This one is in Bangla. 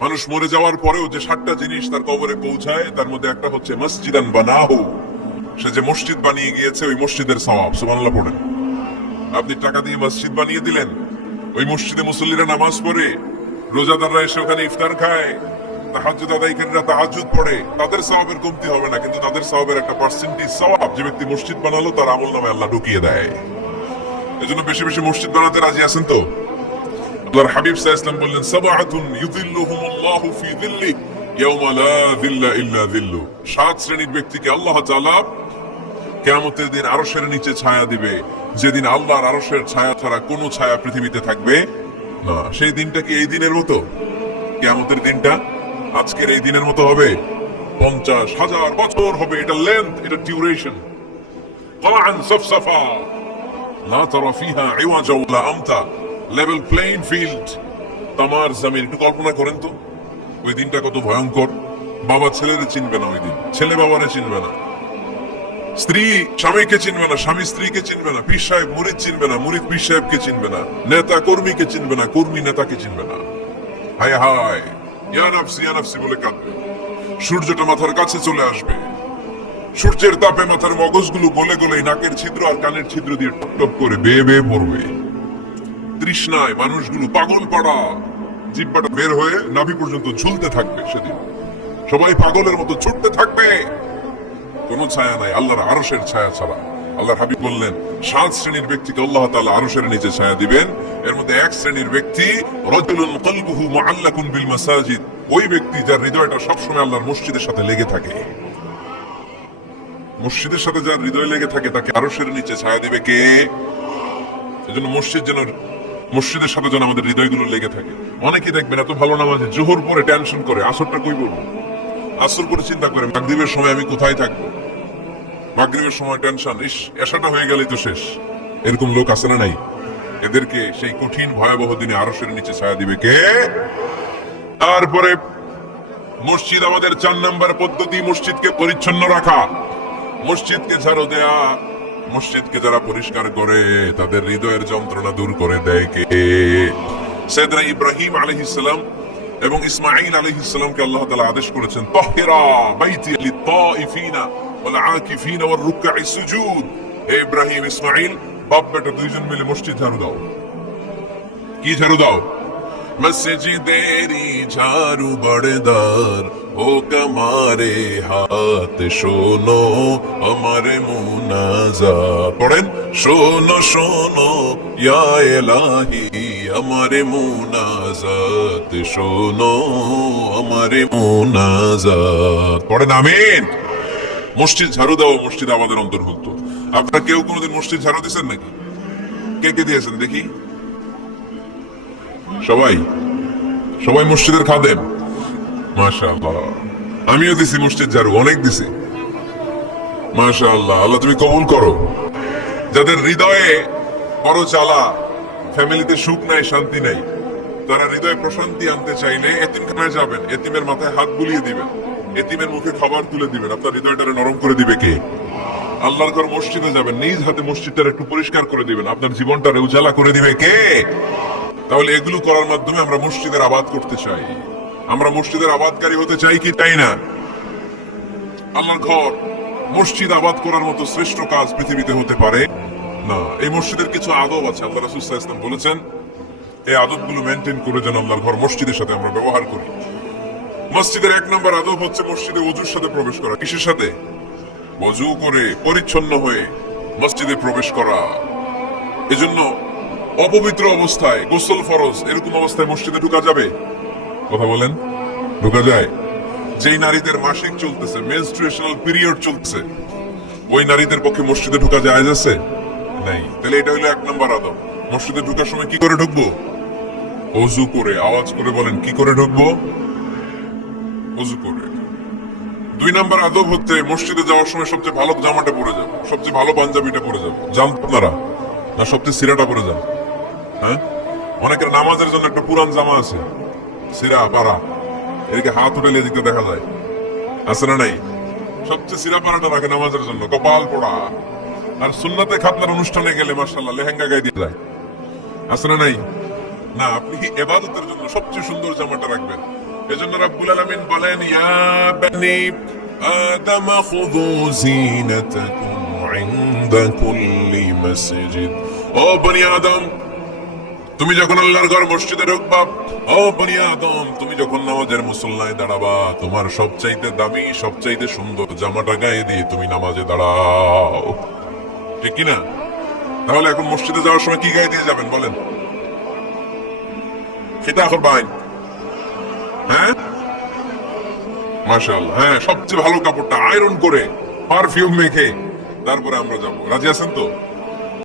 মানুষ মরে যাওয়ার পরেও যে 7টা জিনিস তার কবরে পৌঁছায় তার মধ্যে একটা হচ্ছে মসজিদান বানাহু। সে যে মসজিদ বানিয়ে গিয়েছে ওই মসজিদের সওয়াব। সুবহানাল্লাহ পড়েন। আপনি টাকা দিয়ে মসজিদ বানিয়ে দিলেন, ওই মসজিদে মুসল্লিরা নামাজ পড়ে, রোজাদাররা এসে ওখানে ইফতার খায়, তাহাজ্জুদ আদায়কারীরা তাহাজ্জুদ পড়ে, তাদের সওয়াবের কমতি হবে না, কিন্তু তাদের সওয়াবের একটা পার্সেন্টেজ সওয়াব যে ব্যক্তি মসজিদ বানালো তার আমলনামায় আল্লাহ ঢুকিয়ে দেয়। এজন্য বেশি বেশি মসজিদ বানাতে রাজি আছেন তো? আল্লাহর হাবিব সাল্লাল্লাহু আলাইহি ওয়াসাল্লাম বললেন, সাবআতুন ইউযিল্লুহুমুল্লাহু ফি যিল্লি ইয়াওমা লা যিল্লা ইল্লা যিল্লু। 7 শ্রেণীর ব্যক্তিকে আল্লাহ তাআলা কিয়ামতের দিন আরশের নিচে ছায়া দিবে, যেদিন আল্লাহর আরশের ছায়া ছাড়া কোনো ছায়া পৃথিবীতে থাকবে না। সেই দিনটা কি এই দিনের মতো? কিয়ামতের দিনটা আজকের এই দিনের মতো হবে? 50,000 বছর হবে। এটা লেন্থ, এটা ডিউরেশন। ক্বাআন সাফসাফা লা তারা ফিহা ইওয়াজা ওয়ালা আমতা, লেভেল প্লেইং ফিল্ড, তামার জমিন। একটু কল্পনা করেন তো ওই দিনটা কত ভয়ঙ্কর। বাবা ছেলেরে চিনবে না ওই দিন, ছেলে বাবারে চিনবে না, স্ত্রী স্বামীকে চিনবে না, স্বামী স্ত্রীকে চিনবে না, পীর সাহেব মুরিদ চিনবে না, মুরিদ পীর সাহেবকে চিনবে না, নেতা কর্মীকে চিনবে না, কর্মী নেতাকে চিনবে না। হায় হায়, ইয়া নাফসি বলে কাঁদবে। সূর্যটা মাথার কাছে চলে আসবে, সূর্যের তাপে মাথার মগজগুলো গলে গলে নাকের ছিদ্র আর কানের ছিদ্র দিয়ে টপ টপ করে বেয়ে বেয়ে পড়বে। তৃষ্ণায় মানুষগুলো পাগল পাড়া, জিহ্বাটা বের হয়ে নাভি পর্যন্ত ঝুলতে থাকবে। সেদিন সবাই পাগলের মতো ছুটতে থাকবে, কোন ছায়া নাই আল্লাহর আরশের ছায়া ছাড়া। আল্লাহর হাবিব বললেন 7 শ্রেণীর ব্যক্তিকে আল্লাহ তাআলা আরশের নিচে ছায়া দিবেন। এর মধ্যে 1 শ্রেণীর ব্যক্তি রাজুলুন কলবুহু মুআল্লাকুন বিল মাসাজিদ, ওই ব্যক্তি যার হৃদয়টা সবসময় আল্লাহর মসজিদের সাথে লেগে থাকে। মসজিদের সাথে যার হৃদয় লেগে থাকে তাকে আরশের নিচে ছায়া দিবে কে? এজন্য মসজিদের সাথে যেন আমাদের হৃদয়গুলো লেগে থাকে। অনেকেই দেখবেন এত ভালো নামাজে জোহর পরে টেনশন করে, আসরটা কই বলবো, আসর করে চিন্তা করে মাগরিবের সময় আমি কোথায় থাকবো, মাগরিবের সময় টেনশন, ইস এশাটা হয়ে গেলেই তো শেষ। এরকম লোক আছে না নাই? এদেরকে সেই কঠিন ভয়াবহ দিনে আরশের নিচে ছায়া দিবে কে? তারপরে মসজিদ, আমাদের 4 নাম্বার পদ্ধতি মসজিদকে পরিচ্ছন্ন রাখা, মসজিদকে ঝাড়ু দেয়া। মসজিদকে যারা পরিষ্কার করে তাদের হৃদয়ের যন্ত্রণা দূর করে দেয় কে? সাইয়েদনা ইব্রাহিম আলাইহিস সালাম এবং ইসমাঈল আলাইহিস সালামকে আল্লাহ তাআলা আদেশ করেছেন, তাহিরা বাইতি লিত-তাইফিনা ওয়াল আকিফিনা ওয়ার রুকআইস সুজুদ। হে ইব্রাহিম ইসমাঈল, বাপ বেটা দুইজন মিলে মসজিদ ঝাড়ু দাও। কি ঝাড়ু দাও? মসজিদেরি ঝাড়ু বড়দার ও কমারে হাত, শোনো আমারে মুনাজাত। পড়েন, শোনো শোনো ইয়া ইলাহি আমারে মুনাজাত, শোনো আমারে মুনাজাত। পড়েন আমিন। মসজিদ ঝাড়ু দাও, মসজিদ আমাদের অন্তর্ভুক্ত। আপনারা কেউ কোনোদিন মসজিদ ঝাড়ু দিয়েছেন নাকি? কে কে দিয়েছেন দেখি? সবাই মসজিদের খাদেম। মাশাআল্লাহ, আমিও দিছি মসজিদ ঝাড়ু, অনেক দিছি। মাশাআল্লাহ, আল্লাহ তুমি কবুল করো। যাদের হৃদয়ে বড় জ্বালা, ফ্যামিলিতে সুখ নাই, শান্তি নাই, তারা হৃদয়ে প্রশান্তি আনতে চাইলে এতিমখানায় যাবেন, এতিমের মাথায় হাত বুলিয়ে দিবেন, এতিমের মুখে খাবার তুলে দিবেন। আপনার হৃদয়টারে নরম করে দিবে কে? আল্লাহর ঘর মসজিদে যাবেন, নিজ হাতে মসজিদটারে একটু পরিষ্কার করে দিবেন, আপনার জীবনটারে উজালা করে দিবে কে? তাহলে এগুলো করার মাধ্যমে আমরা মসজিদের আবাদ করতে চাই। আমরা মসজিদের আবাদকারী হতে চাই কি তাই না? আল্লাহর ঘর মসজিদ আবাদ করার মতো শ্রেষ্ঠ কাজ পৃথিবীতে হতে পারে না। এই মসজিদের কিছু আদব আছে, আল্লাহ রাসূল সাল্লাল্লাহু আলাইহি ওয়াসাল্লাম বলেছেন এই আদবগুলো মেনটেন করে যেন আল্লাহর ঘর মসজিদের সাথে আমরা ব্যবহার করি। মসজিদের 1 নম্বর আদব হচ্ছে মসজিদে ওযুর সাথে প্রবেশ করা। কিসের সাথে? ওযু করে পরিচ্ছন্ন হয়ে মসজিদে প্রবেশ করা। এজন্য অপবিত্র অবস্থায় গোসল ফরজ, এরকম অবস্থায় মসজিদে ঢোকা যাবে? কথা বলেন, ঢোকা যায়? যেই নারীদের মাসিক চলতেছে, মেনস্ট্রুয়েশনাল পিরিয়ড চলতেছে, ওই নারীদের পক্ষে মসজিদে ঢোকা জায়েজ আছে? নাই। তাহলে এটা হলো 1 নম্বর আদব। মসজিদে ঢোকার সময় কি করে ঢুকবো? ওযু করে। আওয়াজ করে বলেন, কি করে ঢুকবো? ওযু করে। 2 নম্বর আদব হচ্ছে মসজিদে যাওয়ার সময় সবচেয়ে ভালো জামাটা পরে যাবো, সবচেয়ে ভালো পাঞ্জাবিটা পরে যাবো। জানতো আপনারা? না সবচেয়ে সিরাটা পরে যান? হ্যাঁ, অনেকের নামাজের জন্য একটা পুরান জামা আছে, সিরা পাড়া, এদিকে হাত উঠালে এদিকে দেখা যায়, আছে না নাই? সবচেয়ে সিরা পাড়াটা রাখে নামাজের জন্য, কপাল পোড়া। আর সুন্নাতে খাতনার অনুষ্ঠানে গেলে মাশাআল্লাহ লেহেঙ্গা গায়ে দিয়ে যায়, আছে না নাই? না, আপনি ইবাদতের জন্য সবচেয়ে সুন্দর জামাটা রাখবেন, এজন্য রাব্বুল আলামিন বলেন ইয়া বানি আদম খুযু জিনাতাকুম ইনদা কুল্লি মসজিদ। ও বনি আদম, তুমি যখন আল্লাহর ঘর মসজিদে ঢুকবা, ও বনি আদম, তুমি যখন নামাজের মুসল্লায় দাঁড়াবা, তোমার সবচাইতে দামি সবচাইতে সুন্দর জামাটা গায়ে দিয়ে তুমি নামাজে দাঁড়াও, ঠিক কিনা? তাহলে এখন মসজিদে যাওয়ার সময় কি গায়ে দিয়ে যাবেন বলেন? সেটা এখন বাইন, হ্যাঁ মাশাআল্লাহ, হ্যাঁ সবচেয়ে ভালো কাপড়টা আয়রন করে পারফিউম মেখে তারপরে আমরা যাবো। রাজি আছেন তো?